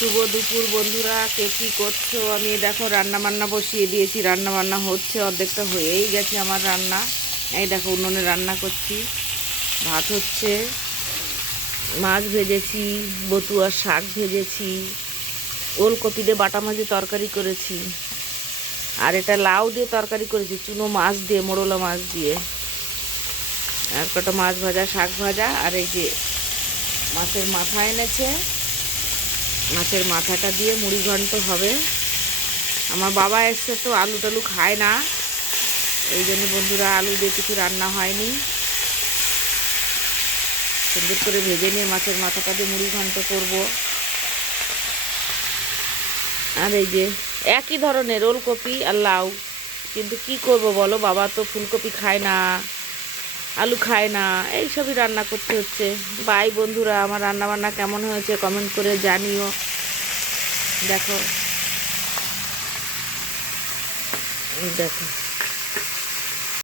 শুভ দুপুর বন্ধুরা, কে কী করছো? আমি দেখো রান্না বান্না বসিয়ে দিয়েছি, রান্না বান্না হচ্ছে, অর্ধেকটা হয়েই গেছে আমার রান্না। এই দেখো উনুনে রান্না করছি, ভাত হচ্ছে, মাছ ভেজেছি, বতুয়ার শাক ভেজেছি, ওলকপি দিয়ে বাটা মাছের তরকারি করেছি, আর এটা লাউ দিয়ে তরকারি করেছি, চুনো মাছ দিয়ে, মোরলা মাছ দিয়ে, আর কটা মাছ ভাজা, শাক ভাজা, আর এই যে মাছের মাথা এনেছে, মাছের মাথাটা দিয়ে মুড়ি ঘন্ট হবে। আমার বাবা এসছে তো আলু টালু খায় না, এই জন্য বন্ধুরা আলু দিয়ে কিছু রান্না হয়নি। সুন্দর করে ভেজে নিয়ে মাছের মাথাটা দিয়ে মুড়ি ঘন্ট করব। আর এই যে একই ধরনের ওলকপি আর লাউ, কিন্তু কি করব বলো, বাবা তো ফুলকপি খায় না, আলু খায় না, এইসবই রান্না করতে হচ্ছে। বাই বন্ধুরা, আমার রান্না বান্না কেমন হয়েছে কমেন্ট করে জানিও। দেখো দেখো